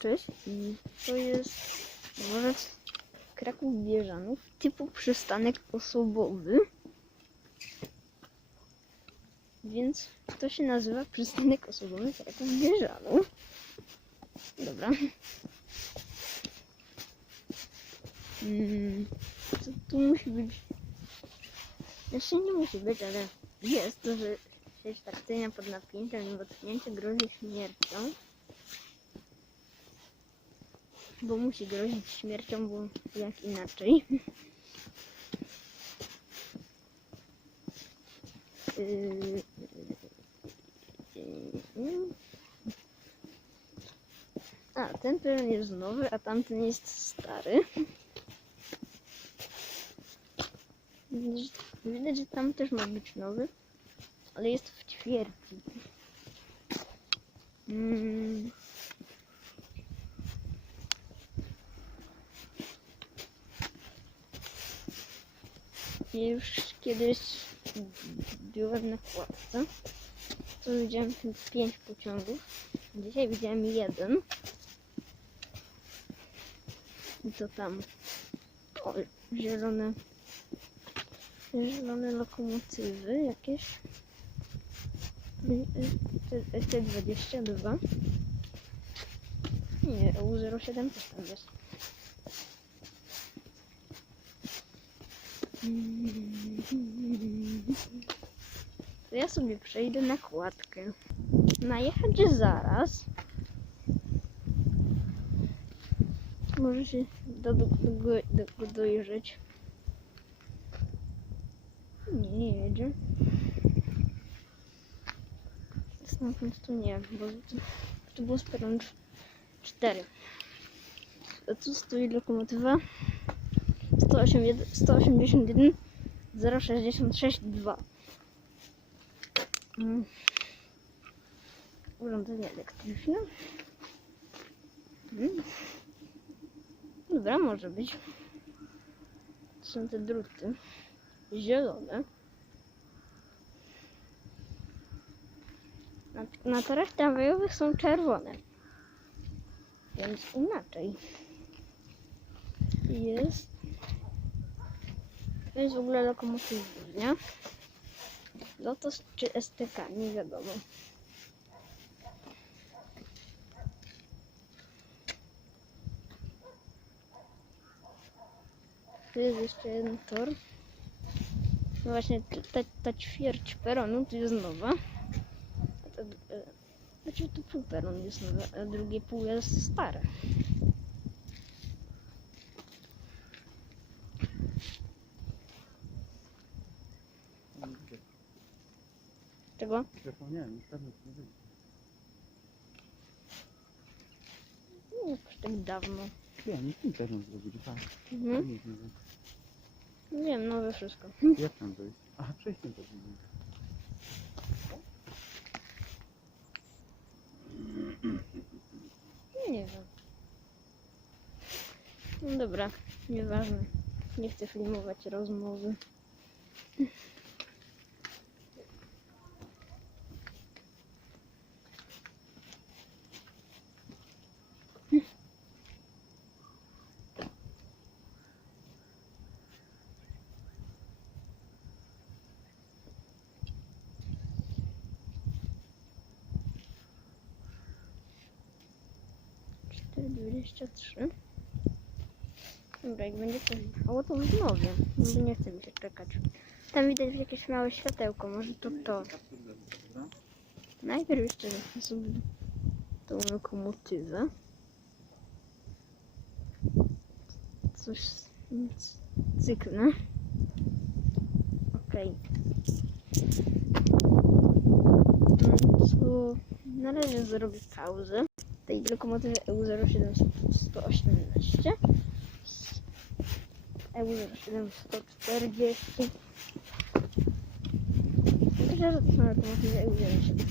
Cześć i to jest dworzec Kraków Bieżanów typu przystanek osobowy. Więc to się nazywa przystanek osobowy Kraków Bieżanów. Dobra. Mm, co tu musi być? Jeszcze nie musi być, ale jest to, że sieć trakcyjna pod napięciem lub dotknięcie grozi śmiercią. Bo musi grozić śmiercią, bo jak inaczej. A, ten teren jest nowy, a tamten jest stary. Widać, że tam też ma być nowy, ale jest w ćwierci. Mm. Już kiedyś byłem na kładce. To widziałem tym pięć pociągów. Dzisiaj widziałem jeden. I to tam. O, zielone. Zielone lokomotywy jakieś. T22. Nie, U07 też tam jest. To ja sobie przejdę na kładkę. Najechać zaraz. Może się do, do, do, do, dojrzeć. Nie, nie jedzie. Stamtąd tu nie, bo to, to było z peron 4. A tu stoi lokomotywa 181, 181 066 2. Mm. Urządzenie elektryczne. Mm. Dobra, może być. To są te druty. Zielone. Na, na torach tramwajowych są czerwone. Więc inaczej. Jest. To jest w ogóle lokomotywnia. Lotos czy STK, nie wiadomo. Tu jest jeszcze jeden tor. No właśnie ta, ta ćwierć peronu tu jest nowa. A e, znaczy tu pół peron jest nowe, a drugie pół jest stare. Czego? Zapomniałem, już to nie. Nie, jakoś tak dawno. Nie, nie tym teraz zrobili, tak. Mhm. Nie wiem, Wiem, nowe wszystko. Jak tam dojść? Aha, przejściem to było. Nie wiem. No dobra, nieważne. Nie chcę filmować rozmowy. Cztery dwadzieścia trzy. Dobra, jak będzie coś jechało, to wznowię. Nie chcę mi się czekać. Tam widać jakieś małe światełko, może to to. Najpierw jeszcze sobie tą lokomotywę. Coś cyknę. Okej. No to na razie zrobię pauzę. Tej lokomotywy E EU07 118. EU07 140. Myślę, że to są lokomotywy EU07.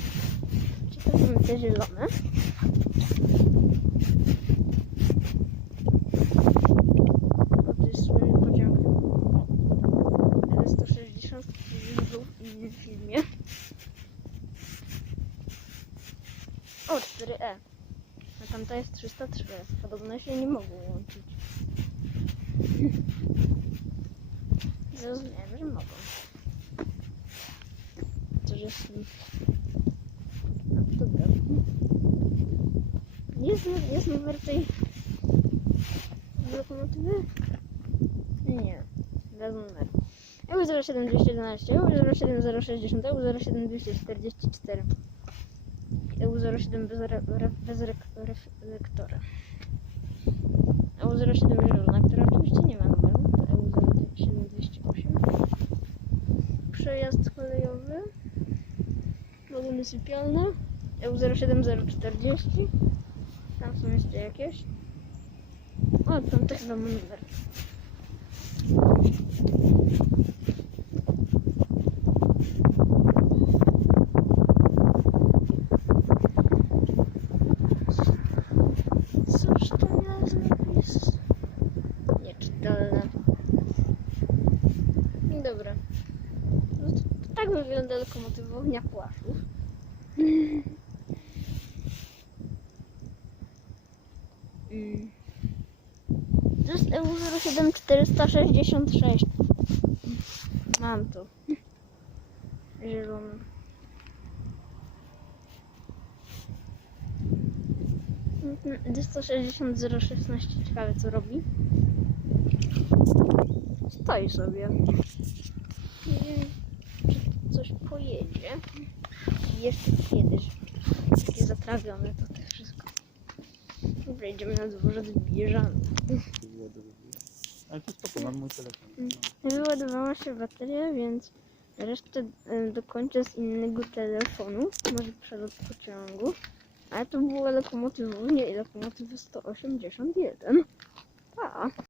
Ciekawe są te zielone. O, to jest słynny pociąg L160, który już był w innym filmie. O, 4E. A tam tamta jest 303. Podobno się nie mogą łączyć. Zrozumiałem, że mogą. To jest... No to dobra. Jest, nu- jest numer tej lokomotywy? Nie, bez numeru. EU 07211, EU 07060, EU 07244. EU07 bez, re, re, bez rek, ref, lektora. EU07 zielona, która oczywiście nie ma numeru. To EU07208. Przejazd kolejowy. Wagony sypialne. EU07040. Tam są jeszcze jakieś. O, tam też chyba ma numer. Cóż to miał za napis? Nieczytelne. Dobra. No to, to tak wygląda lokomotywownia Płaszów. Mm. To jest EU 07466. Mam to. Zielony. D160 016 ciekawe co robi. Stoi sobie. Coś pojedzie. Jeszcze kiedyś. Takie zatrawione to też wszystko. Dobra, idziemy na dworze zbieżany. Ale to spoko, mam mój telefon. Mm. Wyładowała się bateria, więc resztę dokończę z innego telefonu. Może przelot pociągu. Ale to była lokomotywownia i lokomotywy 181. Pa!